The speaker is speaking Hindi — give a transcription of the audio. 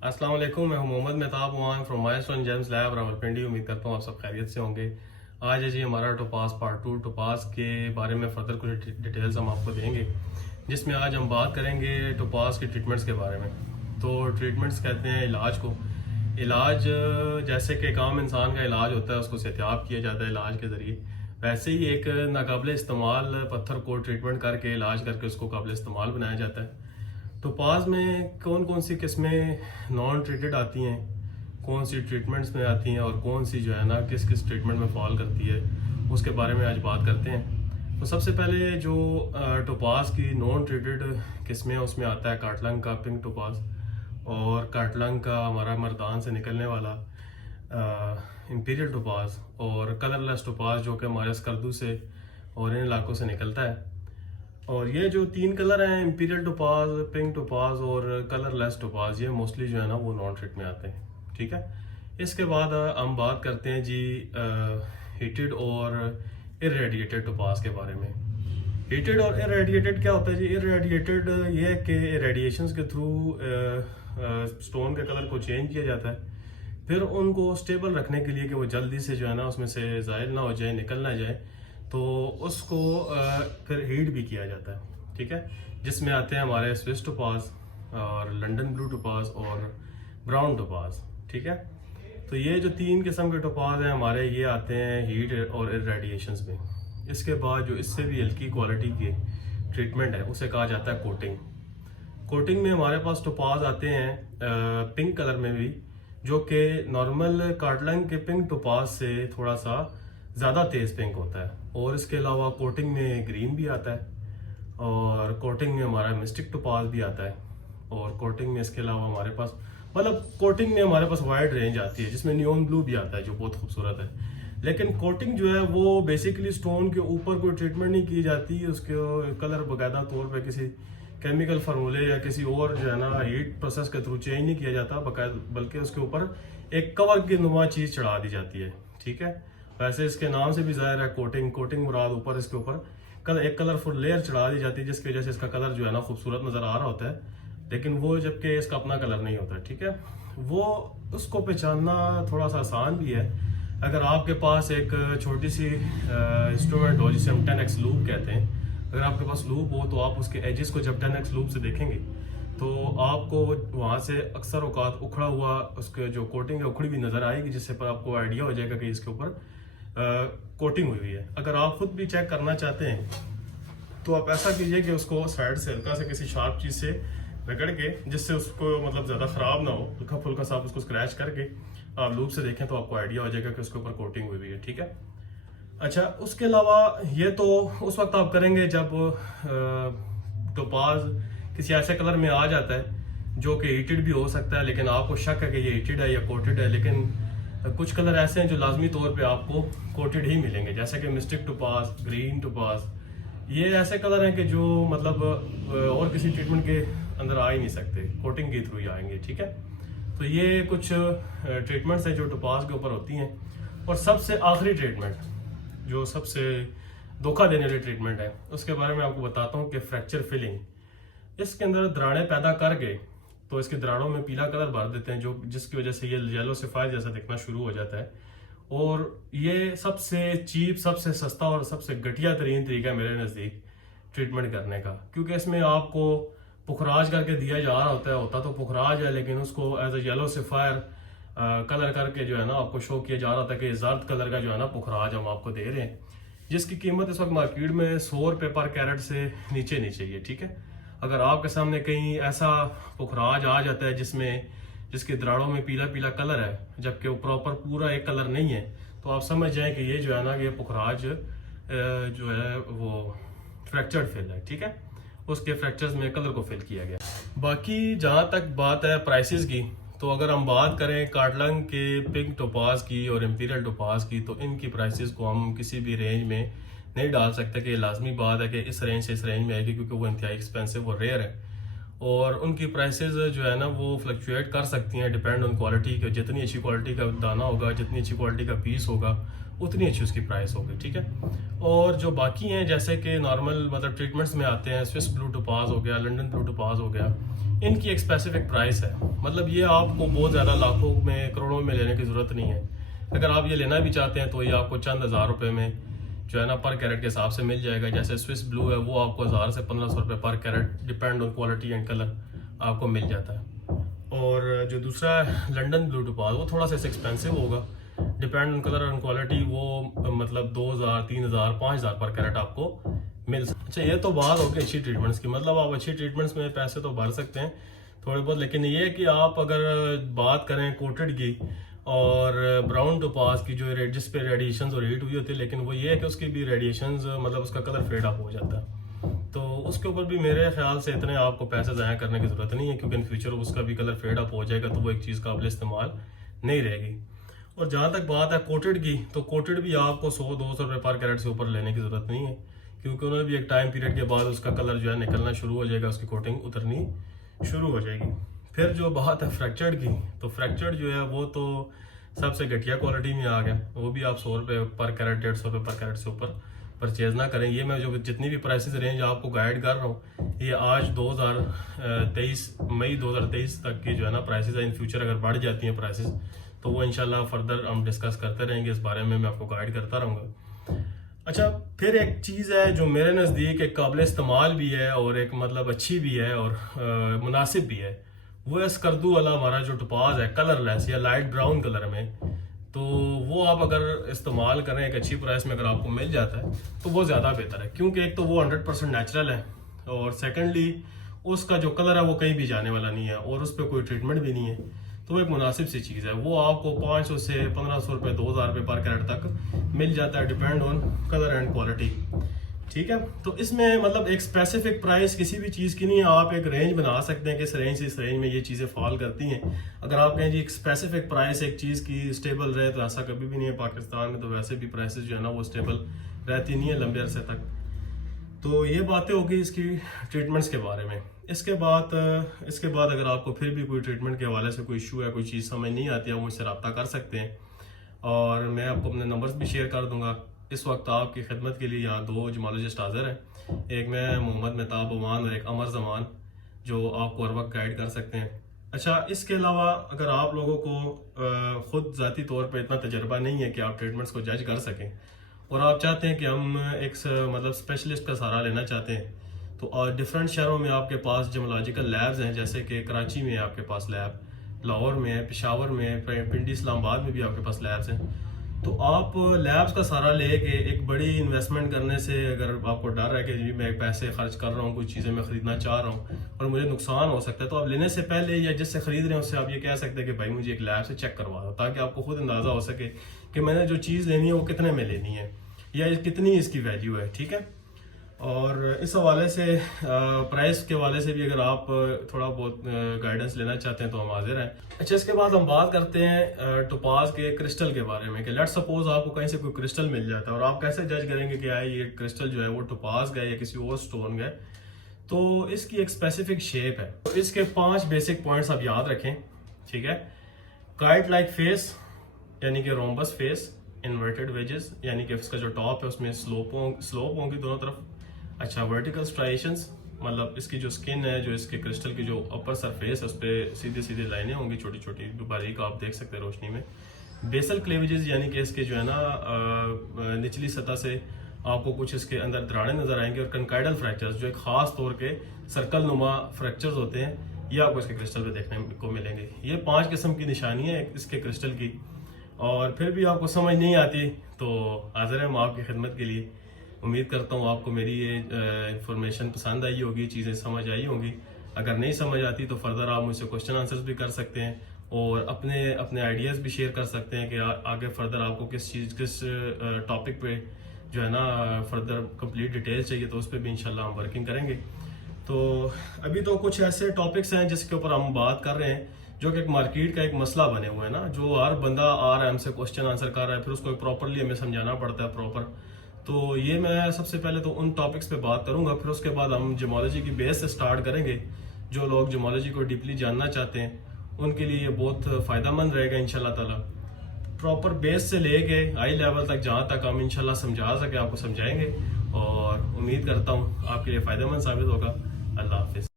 अस्सलाम वालेकुम, मैं हूं Mohammad Mehtab Wan from Milestone Gems Lab Rawalpindi. उम्मीद करता हूं आप सब खैरियत से होंगे। आज है जी हमारा टोपास पार्ट 2। टोपास के बारे में फर्दर कुछ डिटेल्स हम आपको देंगे, जिसमें आज हम बात करेंगे टोपास के ट्रीटमेंट्स के बारे में। तो ट्रीटमेंट्स कहते हैं इलाज को। इलाज जैसे कि एक आम इंसान का इलाज होता है, उसको सेहतियाब किया जाता है इलाज के ज़रिए, वैसे ही एक नाकाबिल इस्तेमाल पत्थर को ट्रीटमेंट करके इलाज करके उसको काबिल इस्तेमाल बनाया जाता है। टोपाज में कौन कौन सी किस्में नॉन ट्रीटेड आती हैं, कौन सी ट्रीटमेंट्स में आती हैं और कौन सी जो है ना किस किस ट्रीटमेंट में फॉल करती है, उसके बारे में आज बात करते हैं। तो सबसे पहले जो टोपाज की नॉन ट्रीटेड किस्में हैं उसमें आता है काटलंग का पिंक टोपाज, और काटलंग का हमारा मर्दान से निकलने वाला इंपीरियल टोपाज, और कलरलेस टोपाज जो कि हमारे स्कर्दू से और इन इलाकों से निकलता है। और ये जो तीन कलर हैं, इंपीरियल टोपाज, पिंक टोपाज और कलरलेस टोपाज, ये मोस्टली जो है ना वो नॉन ट्रीट में आते हैं। ठीक है, इसके बाद हम बात करते हैं जी हीटेड और इरेडिएटेड टोपाज के बारे में। हीटेड और इरेडिएटेड क्या होता है जी? इरेडिएटेड ये है कि रेडिएशंस के थ्रू स्टोन के कलर को चेंज किया जाता है, फिर उनको स्टेबल रखने के लिए कि वो जल्दी से जो है ना उसमें से ज़ाहिर ना हो जाए, निकल ना जाए, तो उसको फिर हीट भी किया जाता है। ठीक है, जिसमें आते हैं हमारे स्विस टोपाज और लंदन ब्लू टोपाज और ब्राउन टोपाज। ठीक है, तो ये जो तीन किस्म के टोपाज हैं हमारे, ये आते हैं हीट और इरेडिएशंस में। इसके बाद जो इससे भी हल्की क्वालिटी की ट्रीटमेंट है उसे कहा जाता है कोटिंग। कोटिंग में हमारे पास टोपाज आते हैं पिंक कलर में भी, जो कि नॉर्मल कार्डलंग के पिंक टोपाज से थोड़ा सा ज़्यादा तेज़ पिंक होता है। और इसके अलावा कोटिंग में ग्रीन भी आता है, और कोटिंग में हमारा मिस्टिक टोपाज भी आता है, और कोटिंग में इसके अलावा हमारे पास कोटिंग में हमारे पास वाइड रेंज आती है, जिसमें नियॉन ब्लू भी आता है जो बहुत खूबसूरत है। लेकिन कोटिंग जो है वो बेसिकली स्टोन के ऊपर कोई ट्रीटमेंट नहीं की जाती, उसके कलर बाकायदा तौर पर किसी केमिकल फार्मूले या किसी और जो है ना हीट प्रोसेस के थ्रू चेंज नहीं किया जाता, बल्कि उसके ऊपर एक कवर की नुमा चीज़ चढ़ा दी जाती है। ठीक है, वैसे इसके नाम से भी जाहिर है कोटिंग। कोटिंग मुराद ऊपर इसके ऊपर एक कलरफुल लेयर चढ़ा दी जाती है, जिसकी वजह से इसका कलर जो है ना खूबसूरत नज़र आ रहा होता है, लेकिन वो जबकि इसका अपना कलर नहीं होता। ठीक है, वो उसको पहचानना थोड़ा सा आसान भी है। अगर आपके पास एक छोटी सी इंस्ट्रूमेंट हो जिसे हम 10x लूप कहते हैं, अगर आपके पास लूप हो तो आप उसके एजेस को जब 10x लूप से देखेंगे तो आपको वहाँ से अक्सर औकात उखड़ा हुआ उसके जो कोटिंग है उखड़ी भी नज़र आएगी, जिससे पर आपको आइडिया हो जाएगा कि इसके ऊपर कोटिंग हुई हुई है। अगर आप खुद भी चेक करना चाहते हैं तो आप ऐसा कीजिए कि उसको साइड से हल्का से किसी शार्प चीज़ से रगड़ के, जिससे उसको ज़्यादा ख़राब ना हो, हल्का फुल्का सा आप उसको स्क्रैच करके आप लूप से देखें तो आपको आइडिया हो जाएगा कि उसके ऊपर कोटिंग हुई हुई है। ठीक है, अच्छा, उसके अलावा ये तो उस वक्त आप करेंगे जब टोपाज किसी ऐसे कलर में आ जाता है जो कि हीटेड भी हो सकता है, लेकिन आपको शक है कि ये हीटेड है या कोटेड है। लेकिन कुछ कलर ऐसे हैं जो लाजमी तौर पे आपको कोटेड ही मिलेंगे, जैसे कि मिस्टिक टोपाज, ग्रीन टोपाज। ये ऐसे कलर हैं कि जो और किसी ट्रीटमेंट के अंदर आ ही नहीं सकते, कोटिंग के थ्रू ही आएंगे। ठीक है, तो ये कुछ ट्रीटमेंट्स हैं जो टोपाज के ऊपर होती हैं। और सबसे आखिरी ट्रीटमेंट, जो सबसे धोखा देने वाली ट्रीटमेंट है, उसके बारे में आपको बताता हूँ कि फ्रैक्चर फिलिंग। इसके अंदर दरारें पैदा करके तो इसके दरारों में पीला कलर भर देते हैं, जो जिसकी वजह से ये येलो सफायर जैसा दिखना शुरू हो जाता है। और ये सबसे चीप, सबसे सस्ता और सबसे घटिया तरीन तरीका है मेरे नज़दीक ट्रीटमेंट करने का, क्योंकि इसमें आपको पुखराज करके दिया जा रहा होता तो पुखराज है, लेकिन उसको as a yellow sapphire colour करके जो है ना आपको शो किया जा रहा था कि जर्द कलर का जो है ना पुखराज हम आपको दे रहे हैं, जिसकी कीमत इस वक्त मार्केट में 100 रुपये पर कैरेट से नीचे नहीं चाहिए। ठीक है, अगर आपके सामने कहीं ऐसा पुखराज आ जाता है जिसके दरारों में पीला पीला कलर है, जबकि वो प्रॉपर पूरा एक कलर नहीं है, तो आप समझ जाएं कि ये जो है ना ये पुखराज जो है वो फ्रैक्चर्ड फिल है। ठीक है, उसके फ्रैक्चर्स में कलर को फिल किया गया। बाकी जहाँ तक बात है प्राइसेस की, तो अगर हम बात करें कार्डलंग के पिंक टोपाज की और इंपीरियल टोपाज की, तो इनकी प्राइसेस को हम किसी भी रेंज में नहीं डाल सकते कि लाजमी बात है कि इस रेंज से इस रेंज में आएगी, क्योंकि वो इंतहाई एक्सपेंसिव और रेयर है, और उनकी प्राइसेस जो है ना वो फ्लक्चुएट कर सकती हैं डिपेंड ऑन क्वालिटी के। जितनी अच्छी क्वालिटी का दाना होगा, जितनी अच्छी क्वालिटी का पीस होगा, उतनी अच्छी उसकी प्राइस होगी, ठीक है। और जो बाकी हैं जैसे कि नॉर्मल मतलब ट्रीटमेंट्स में आते हैं, स्विस ब्लू टोपाज हो गया, लंदन ब्लू टोपाज हो गया, इनकी एक स्पेसिफिक प्राइस है। मतलब ये आपको बहुत ज़्यादा लाखों में करोड़ों में लेने की ज़रूरत नहीं है। अगर आप ये लेना भी चाहते हैं तो ये आपको चंद हज़ार रुपये में जो है ना पर कैरेट के हिसाब से मिल जाएगा। जैसे स्विस ब्लू है वो आपको 1000 से 1500 रुपये पर carat depend on quality and colour आपको मिल जाता है। और जो दूसरा है लंदन ब्लू टोपाज, वो थोड़ा सा एक्सपेंसिव होगा, depend on colour and quality, वो मतलब 2000, 3000, 5000 पर कैरेट आपको मिल सकता है। अच्छा, ये तो बात होगी अच्छी ट्रीटमेंट्स की, मतलब आप अच्छी ट्रीटमेंट्स में पैसे तो भर सकते हैं थोड़े बहुत, लेकिन ये है कि आप अगर बात करें कोटेड की और ब्राउन टोपाज की, जो जिस पे रेडिएशन और हीट हुई होती है, लेकिन वो ये है कि उसकी भी रेडिएशन मतलब उसका कलर फेड अप हो जाता है, तो उसके ऊपर भी मेरे ख्याल से इतने आपको पैसे ज़ाया करने की ज़रूरत नहीं है, क्योंकि इन फ्यूचर उसका भी कलर फेड अप हो जाएगा तो वो एक चीज़ काबिल इस्तेमाल नहीं रहेगी। और जहाँ तक बात है कोटेड की, तो कोटेड भी आपको 100-200 रुपये पर कैरेट से ऊपर लेने की ज़रूरत नहीं है, क्योंकि उन्होंने भी एक टाइम पीरियड के बाद उसका कलर जो है निकलना शुरू हो जाएगा, उसकी कोटिंग उतरनी शुरू हो जाएगी। फिर जो बात है फ्रैक्चर्ड की, तो फ्रैक्चर्ड जो है वो तो सबसे घटिया क्वालिटी में आ गया, वो भी आप 100 रुपये पर कैरेट, 150 रुपये पर कैरेट से ऊपर परचेज ना करें। ये मैं जो जितनी भी प्राइसेस रेंज आपको गाइड कर रहा हूँ, ये आज 2023 मई 2023 तक की जो है ना प्राइसेस है। इन फ्यूचर अगर बढ़ जाती हैं प्राइसेस तो वो इंशाल्लाह फर्दर हम डिस्कस करते रहेंगे, इस बारे में मैं आपको गाइड करता रहूँगा। अच्छा, फिर एक चीज़ है जो मेरे नज़दीक एक काबिल इस्तेमाल भी है और एक मतलब अच्छी भी है और मुनासिब भी है, वो है स्कर्दू वाला हमारा जो टोपाज है कलरलेस या लाइट ब्राउन कलर में। तो वो आप अगर इस्तेमाल करें एक अच्छी प्राइस में, अगर आपको मिल जाता है तो वो ज़्यादा बेहतर है, क्योंकि एक तो वो 100% नेचुरल है और सेकेंडली उसका जो कलर है वो कहीं भी जाने वाला नहीं है और उस पर कोई ट्रीटमेंट भी नहीं है, तो एक मुनासिब सी चीज़ है। वो आपको 500 से 1500 रुपये, 2000 रुपये पर कैरेट तक मिल जाता है, depend on colour and quality, ठीक है। तो इसमें मतलब एक स्पेसिफिक प्राइस किसी भी चीज़ की नहीं है, आप एक रेंज बना सकते हैं कि इस रेंज से इस रेंज में ये चीज़ें फॉल करती हैं। अगर आप कहें जी एक स्पेसिफिक प्राइस एक चीज़ की स्टेबल रहे, तो ऐसा कभी भी नहीं है। पाकिस्तान में तो वैसे भी प्राइसेस जो है ना वो स्टेबल रहती नहीं है लंबे अरसे तक। तो ये बातें होगी इसकी ट्रीटमेंट्स के बारे में। इसके बाद अगर आपको फिर भी कोई ट्रीटमेंट के हवाले से कोई इशू है, कोई चीज़ समझ नहीं आती, आप मुझसे रब्ता कर सकते हैं और मैं आपको अपने नंबर्स भी शेयर कर दूंगा। इस वक्त आपकी खिदमत के लिए यहाँ 2 जमालजिस्ट हाजिर हैं, एक मैं मोहम्मद मेहताब अमान और एक अमर जमान, जो आपको हर वक्त गाइड कर सकते हैं। अच्छा, इसके अलावा अगर आप लोगों को खुद ज़ाती तौर पर इतना तजर्बा नहीं है कि आप ट्रीटमेंट्स को जज कर सकें और आप चाहते हैं कि हम एक मतलब स्पेशलिस्ट का सहारा लेना चाहते हैं, तो डिफरेंट शहरों में आपके पास जमोलॉजिकल लैब्स हैं, जैसे कि कराची में आपके पास लैब, लाहौर में है, पेशावर में है, पिंडी इस्लामाबाद में भी आपके पास लैब्स हैं। तो आप लैब्स का सहारा लेके एक बड़ी इन्वेस्टमेंट करने से, अगर आपको डर है कि जी मैं पैसे खर्च कर रहा हूँ, कुछ चीज़ें मैं ख़रीदना चाह रहा हूँ और मुझे नुकसान हो सकता है, तो आप लेने से पहले या जिससे ख़रीद रहे हैं उससे आप ये कह सकते हैं कि भाई मुझे एक लैब से चेक करवा दो, ताकि आपको खुद अंदाज़ा हो सके कि मैंने जो चीज़ लेनी है वो कितने में लेनी है या कितनी इसकी वैल्यू है, ठीक है। और इस हवाले से प्राइस के हवाले से भी अगर आप थोड़ा बहुत गाइडेंस लेना चाहते हैं तो हम हाजिर हैं। अच्छा, इसके बाद हम बात करते हैं टोपाज के क्रिस्टल के बारे में कि लेट्स सपोज आपको कहीं से कोई क्रिस्टल मिल जाता है और आप कैसे जज करेंगे कि ये क्रिस्टल जो है वो टोपाज का है या किसी और स्टोन का है। तो इसकी एक स्पेसिफिक शेप है, तो इसके 5 बेसिक पॉइंट्स आप याद रखें, ठीक है। काइट लाइक फेस यानी कि रोम्बस फेस, इन्वर्टेड वेजेस यानी कि इसका जो टॉप है उसमें स्लोप होंगी दोनों तरफ। अच्छा, वर्टिकल स्ट्राइशंस मतलब इसकी जो स्किन है, जो इसके क्रिस्टल की जो अपर सरफेस है उस पर सीधी सीधी लाइनें होंगी, छोटी छोटी बारीक, आप देख सकते हैं रोशनी में। बेसल क्लेवेजेस यानी कि इसके जो है ना निचली सतह से आपको कुछ इसके अंदर दरारें नजर आएंगे। और कंकाइडल फ्रैक्चर्स जो एक खास तौर के सर्कल नुमा फ्रैक्चर्स होते हैं, ये आपको इसके क्रिस्टल पे देखने को मिलेंगे। ये 5 किस्म की निशानियां हैं इसके क्रिस्टल की। और फिर भी आपको समझ नहीं आती तो हाजिर है हम आपकी खिदमत के लिए। उम्मीद करता हूँ आपको मेरी ये इंफॉर्मेशन पसंद आई होगी, चीज़ें समझ आई होंगी। अगर नहीं समझ आती तो फर्दर आप मुझसे क्वेश्चन आंसर्स भी कर सकते हैं और अपने आइडियाज़ भी शेयर कर सकते हैं कि आगे फर्दर आपको किस टॉपिक पे जो है ना फर्दर कंप्लीट डिटेल्स चाहिए, तो उस पर भी इंशाल्लाह हम वर्किंग करेंगे। तो अभी तो कुछ ऐसे टॉपिक्स हैं जिसके ऊपर हम बात कर रहे हैं जो कि एक मार्केट का एक मसला बने हुए हैं ना, जो हर बंदा आ रहा है हमसे क्वेश्चन आंसर कर रहा है, फिर उसको प्रॉपरली हमें समझाना पड़ता है प्रॉपर। तो ये मैं सबसे पहले तो उन टॉपिक्स पे बात करूंगा, फिर उसके बाद हम जियोलॉजी की बेस से स्टार्ट करेंगे। जो लोग जियोलॉजी को डीपली जानना चाहते हैं उनके लिए ये बहुत फ़ायदेमंद रहेगा इंशाल्लाह ताला। प्रॉपर बेस से लेके हाई लेवल तक जहाँ तक हम इंशाल्लाह समझा सके आपको समझाएंगे, और उम्मीद करता हूँ आपके लिए फ़ायदेमंद साबित होगा। अल्लाह हाफिज़।